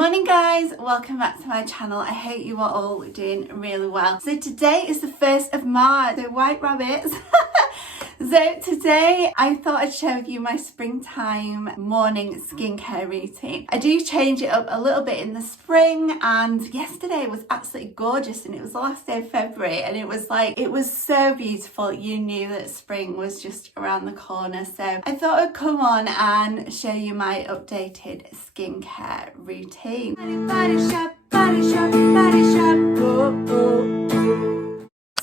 Morning guys, welcome back to my channel. I hope you are all doing really well. So today is the 1st of March, so white rabbits. So today I thought I'd show you my springtime morning skincare routine. I do change it up a little bit in the spring, and yesterday was absolutely gorgeous, and it was the last day of February, and it was so beautiful. You knew that spring was just around the corner, so I thought I'd come on and show you my updated skincare routine. Body shop, body shop, body shop, oh, oh, oh.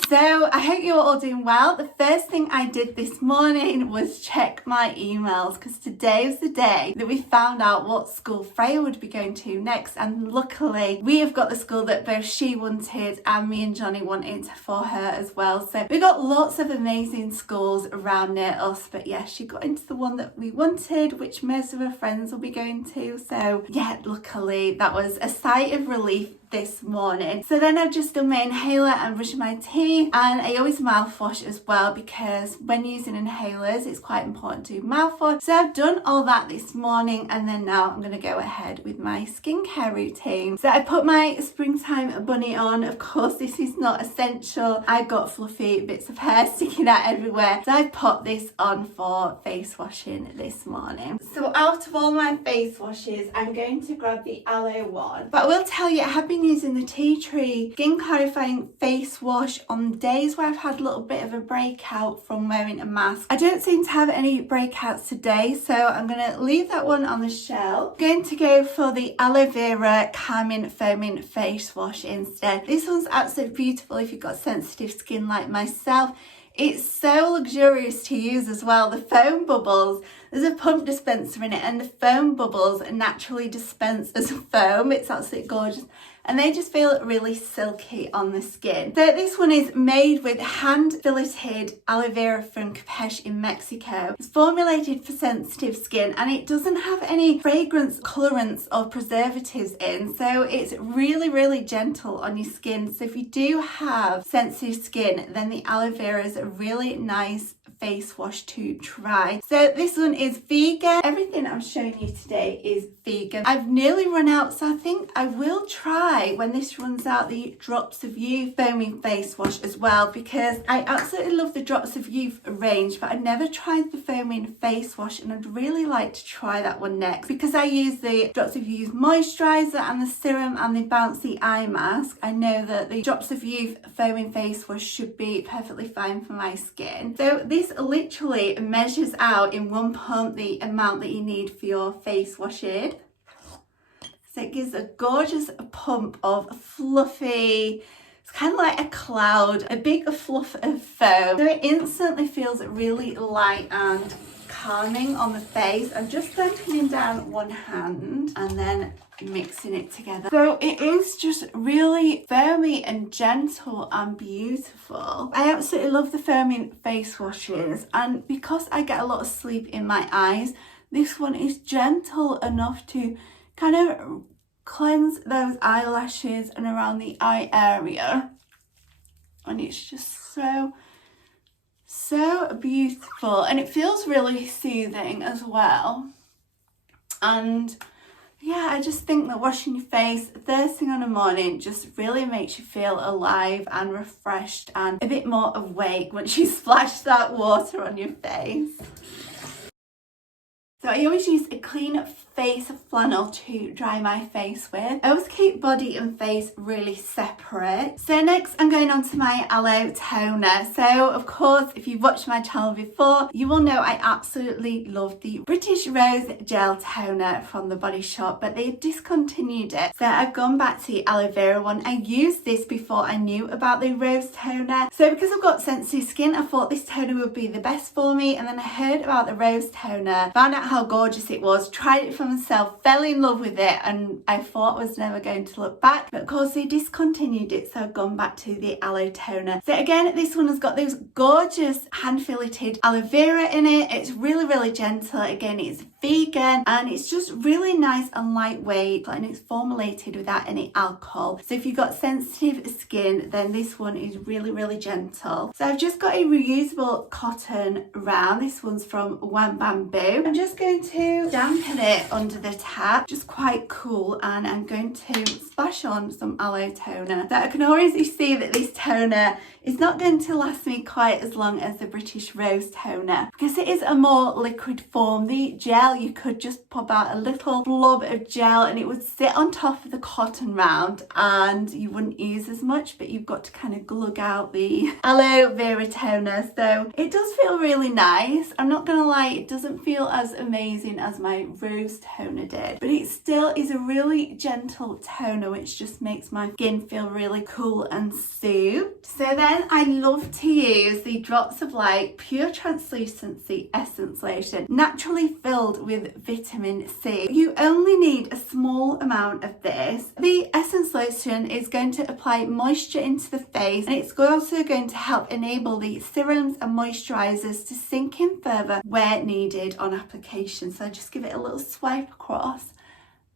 So I hope you're all doing well. The first thing I did this morning was check my emails, because today was the day that we found out what school Freya would be going to next, and luckily we have got the school that both she wanted and me and Johnny wanted for her as well. So we got lots of amazing schools around near us, but yeah, she got into the one that we wanted, which most of her friends will be going to. So yeah, luckily that was a sigh of relief this morning. So then I've just done my inhaler and brushed my teeth, and I always mouthwash as well, because when using inhalers it's quite important to mouthwash. So I've done all that this morning, and then now I'm going to go ahead with my skincare routine. So I put my springtime bunny on. Of course this is not essential, I've got fluffy bits of hair sticking out everywhere, so I've popped this on for face washing this morning. So out of all my face washes, I'm going to grab the aloe one, but I will tell you I have been using the tea tree skin clarifying face wash on days where I've had a little bit of a breakout from wearing a mask. I don't seem to have any breakouts today, so I'm going to leave that one on the shelf. I'm going to go for the aloe vera calming foaming face wash instead. This one's absolutely beautiful if you've got sensitive skin like myself. It's so luxurious to use as well. The foam bubbles, there's a pump dispenser in it, and the foam bubbles are naturally dispensed as foam. It's absolutely gorgeous, and they just feel really silky on the skin. So this one is made with hand filleted aloe vera from Campeche in Mexico. It's formulated for sensitive skin, and it doesn't have any fragrance, colorants or preservatives in, so it's really gentle on your skin. So if you do have sensitive skin, then the aloe vera is a really nice face wash to try. So this one is vegan. Everything I'm showing you today is vegan. I've nearly run out, so I think I will try, when this runs out, the Drops of Youth foaming face wash as well, because I absolutely love the Drops of Youth range, but I never tried the foaming face wash, and I'd really like to try that one next, because I use the Drops of Youth moisturizer and the serum and the bouncy eye mask. I know that the Drops of Youth foaming face wash should be perfectly fine for my skin. So this literally measures out in one pump the amount that you need for your face washing. So it gives a gorgeous pump of fluffy, it's kind of like a cloud, a big fluff of foam. So it instantly feels really light and calming on the face. I'm just opening down one hand and then mixing it together. So it is just really foamy and gentle and beautiful. I absolutely love the foaming face washes, and because I get a lot of sleep in my eyes, this one is gentle enough to kind of cleanse those eyelashes and around the eye area, and it's just so beautiful, and it feels really soothing as well. And yeah, I just think that washing your face first thing on the morning just really makes you feel alive and refreshed and a bit more awake once you splash that water on your face. So I always use a clean face flannel to dry my face with. I always keep body and face really separate. So next I'm going on to my aloe toner. So of course, if you've watched my channel before, you will know I absolutely love the British Rose Gel Toner from the Body Shop, but they've discontinued it. So I've gone back to the aloe vera one. I used this before I knew about the Rose Toner. So because I've got sensitive skin, I thought this toner would be the best for me, and then I heard about the Rose Toner, found out how gorgeous it was, tried it for myself, fell in love with it, and I thought I was never going to look back, but of course they discontinued it, so I've gone back to the aloe toner. So again, this one has got those gorgeous hand filleted aloe vera in it. It's really gentle. Again, it's vegan, and it's just really nice and lightweight, and it's formulated without any alcohol. So if you've got sensitive skin, then this one is really gentle. So I've just got a reusable cotton round. This one's from One Bamboo. I'm just going to dampen it under the tap, just quite cool, and I'm going to splash on some aloe toner. So I can already see that this toner is not going to last me quite as long as the British Rose toner, because it is a more liquid form. The gel, you could just pop out a little blob of gel and it would sit on top of the cotton round and you wouldn't use as much, but you've got to kind of glug out the aloe vera toner. So it does feel really nice. I'm not gonna lie, it doesn't feel as amazing as my rose toner did, but it still is a really gentle toner which just makes my skin feel really cool and soothed. So then I love to use the Drops of Light Pure Translucency Essence Lotion, naturally filled with vitamin C. You only need a small amount of this. The essence lotion is going to apply moisture into the face, and it's also going to help enable the serums and moisturizers to sink in further where needed on application. So I just give it a little swipe across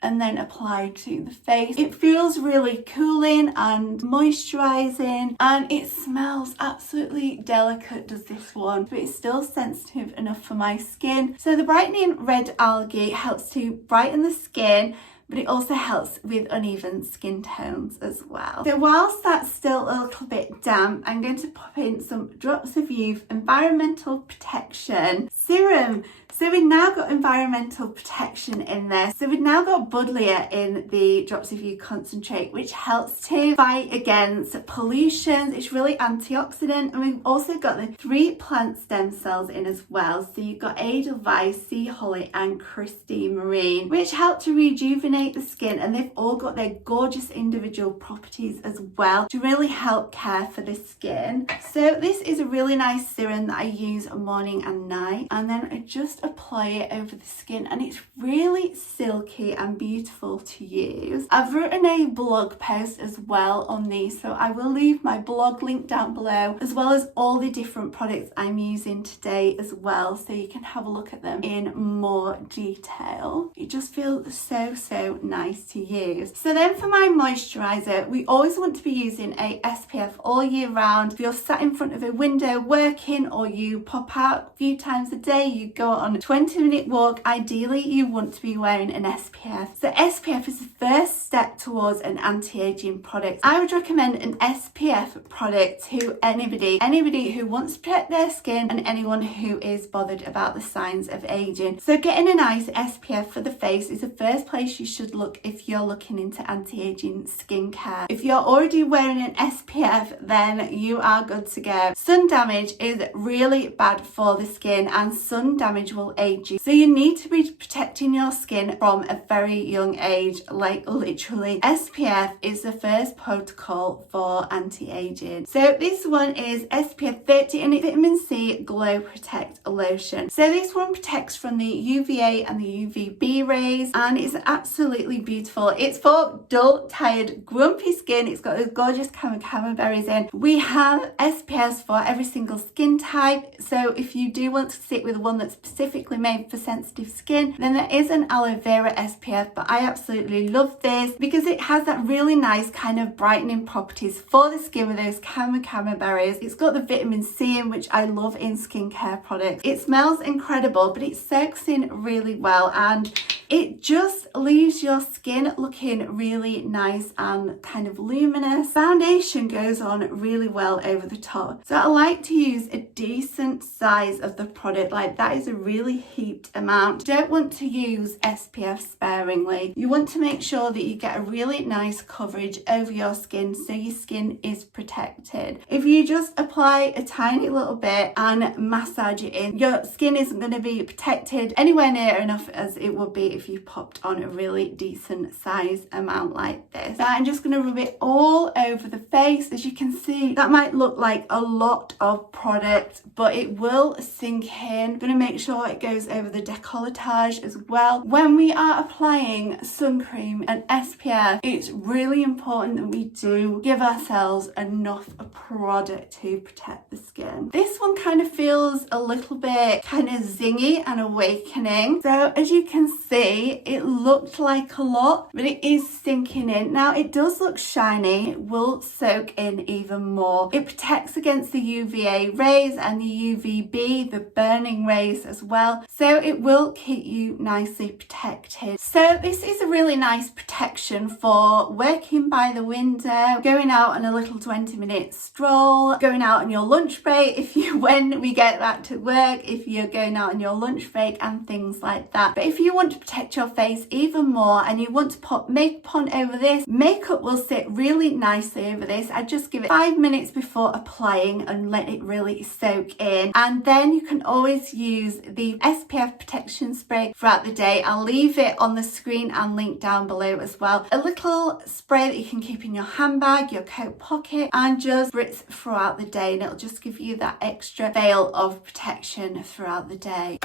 and then apply to the face. It feels really cooling and moisturizing, and it smells absolutely delicate, does this one, but it's still sensitive enough for my skin. So the brightening red algae helps to brighten the skin, but it also helps with uneven skin tones as well. So whilst that's still a little bit damp, I'm going to pop in some Drops of Youth Environmental Protection Serum. So we've now got environmental protection in there. So we've now got Buddleia in the Drops of Youth Concentrate, which helps to fight against pollution. It's really antioxidant. And we've also got the 3 plant stem cells in as well. So you've got Edelweiss, Sea Holly and Christie Marine, which help to rejuvenate the skin. And they've all got their gorgeous individual properties as well to really help care for the skin. So this is a really nice serum that I use morning and night. And then I just apply it over the skin, and it's really silky and beautiful to use. I've written a blog post as well on these, so I will leave my blog link down below, as well as all the different products I'm using today as well, so you can have a look at them in more detail. It just feels so nice to use. So then for my moisturizer, we always want to be using a SPF all year round. If you're sat in front of a window working, or you pop out a few times a day, you go on a 20-minute walk, ideally you want to be wearing an SPF. So SPF is the first step towards an anti-aging product. I would recommend an SPF product to anybody who wants to protect their skin and anyone who is bothered about the signs of aging. So getting a nice SPF for the face is the first place you should look if you're looking into anti-aging skincare. If you're already wearing an SPF, then you are good to go. Sun damage is really bad for the skin, and sun damage will age you. So you need to be protecting your skin from a very young age, like literally. SPF is the first protocol for anti-aging. So this one is SPF 30 and it's Vitamin C Glow Protect Lotion. So this one protects from the UVA and the UVB rays, and it's absolutely beautiful. It's for dull, tired, grumpy skin. It's got those gorgeous Kama berries in. We have SPFs for every single skin type. So if you do want to sit with one that's specifically made for sensitive skin, then there is an aloe vera SPF, but I absolutely love this because it has that really nice kind of brightening properties for the skin with those Kama berries. It's got the vitamin C in, which I love in skincare products. It smells incredible, but it soaks in really well, and it just leaves your skin looking really nice and kind of luminous. Foundation goes on really well over the top. So I like to use a decent size of the product, like that is a really heaped amount. You don't want to use SPF sparingly. You want to make sure that you get a really nice coverage over your skin so your skin is protected. If you just apply a tiny little bit and massage it in, your skin isn't going to be protected anywhere near enough as it would be if you popped on a really decent size amount like this. So I'm just going to rub it all over the face. As you can see, that might look like a lot of product, but it will sink in. I'm going to make sure it goes over the décolletage as well. When we are applying sun cream and SPF, it's really important that we do give ourselves enough product to protect the skin. This one kind of feels a little bit kind of zingy and awakening. So as you can see, it looked like a lot, but it is sinking in. Now it does look shiny. It will soak in even more. It protects against the UVA rays and the UVB, the burning rays as well. So it will keep you nicely protected. So this is a really nice protection for working by the window, going out on a little 20-minute stroll, going out on your lunch break when we get back to work, if you're going out on your lunch break and things like that. But if you want to protect your face even more and you want to put makeup on over this, makeup will sit really nicely over this. I just give it 5 minutes before applying and let it really soak in. And then you can always use the SPF protection spray throughout the day. I'll leave it on the screen and link down below as well. A little spray that you can keep in your handbag, your coat pocket, and just spritz throughout the day, and it'll just give you that extra veil of protection throughout the day.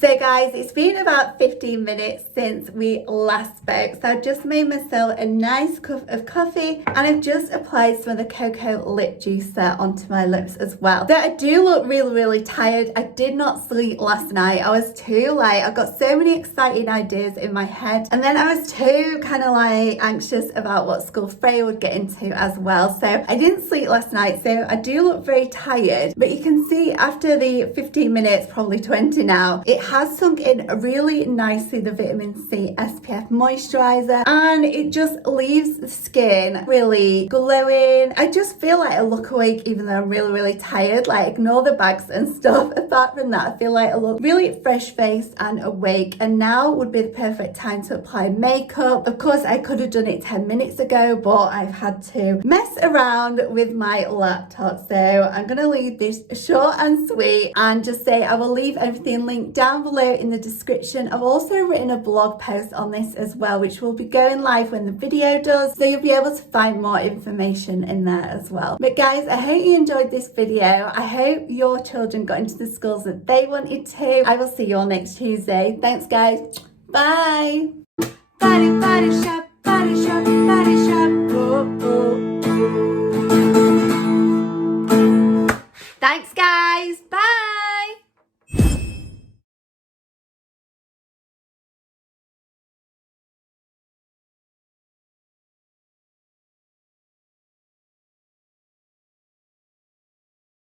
So guys, it's been about 15 minutes since we last spoke, so I've just made myself a nice cup of coffee and I've just applied some of the cocoa lip juicer onto my lips as well. So I do look really tired. I did not sleep last night. I was too I've got so many exciting ideas in my head, and then I was too kind of anxious about what school Freya would get into as well. So I didn't sleep last night, so I do look very tired, but you can see after the 15 minutes, probably 20 now, it has sunk in really nicely, the vitamin C SPF moisturizer, and it just leaves the skin really glowing. I just feel like I look awake even though I'm really tired. Ignore the bags and stuff. Apart from that, I feel like I look really fresh faced and awake, and now would be the perfect time to apply makeup. Of course I could have done it 10 minutes ago, but I've had to mess around with my laptop, so I'm gonna leave this short and sweet and just say I will leave everything linked down below in the description. I've also written a blog post on this as well, which will be going live when the video does, so you'll be able to find more information in there as well. But guys, I hope you enjoyed this video. I hope your children got into the schools that they wanted to. I will see you all next Tuesday. Thanks guys. Bye. Body shop.